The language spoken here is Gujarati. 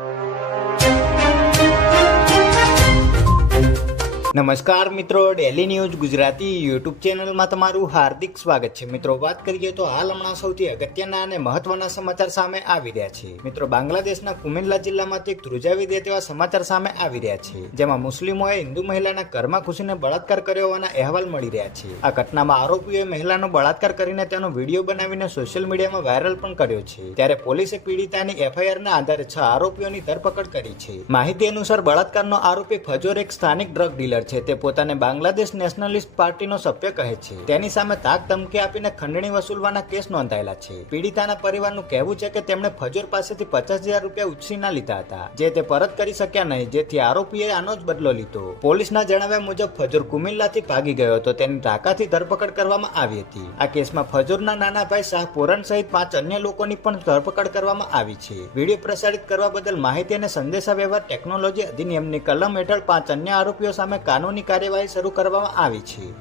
you. નમસ્કાર મિત્રો ડેલી ન્યૂઝ ગુજરાતી યુટ્યુબ ચેનલમાં તમારું હાર્દિક સ્વાગત છે. મિત્રો, વાત કરીએ તો હાલ હમણાં સૌથી અગત્યના અને મહત્વના સમાચાર સામે આવી રહ્યા છે. મિત્રો, બાંગ્લાદેશના કુમિલ્લા જિલ્લામાંથી એક ધ્રુજાવી દે તેવા સમાચાર સામે આવી રહ્યા છે, જેમાં મુસ્લિમોએ હિન્દુ મહિલાના ઘરમાં ઘૂસીને બળાત્કાર કર્યો હોવાના અહેવાલ મળી રહ્યા છે. આ ઘટનામાં આરોપીઓએ મહિલાનો બળાત્કાર કરીને તેનો વીડિયો બનાવીને સોશિયલ મીડિયામાં વાયરલ પણ કર્યો છે. ત્યારે પોલીસે પીડિતાની એફઆઈઆરના આધારે છ આરોપીઓની ધરપકડ કરી છે. માહિતી અનુસાર બળાત્કારનો આરોપી ફજોર એક સ્થાનિક ડ્રગ ડીલર છે તે પોતાને બાંગ્લાદેશ નેશનલિસ્ટ પાર્ટીનો સભ્ય કહે છે. તેની સામે તાક ધમકી આપીને ખંડણી વસૂલવાના કેસ નોંધાયેલા છે. પીડિતાના પરિવારનું કહેવું છે કે તેમણે ફજુર પાસેથી પચાસ હજાર રૂપિયા ઉછીના લીધા હતા, જે તે પરત કરી શક્યા નહીં, જેથી આરોપીએ આનો જ બદલો લીધો. પોલીસના જણાવ્યા મુજબ, ફજુર કુમિલ્લાથી ભાગી ગયો હતો. તેની ઢાકાથી ધરપકડ કરવામાં આવી હતી. આ કેસમાં ફજુરના નાના ભાઈ શાહ પોરન સહિત પાંચ અન્ય લોકોની પણ ધરપકડ કરવામાં આવી છે. વીડિયો પ્રસારિત કરવા બદલ માહિતી અને સંદેશા વ્યવહાર ટેકનોલોજી અધિનિયમની કલમ હેઠળ પાંચ અન્ય આરોપીઓ સામે કાનૂની કાર્યવાહી શરૂ કરવામાં આવી છે.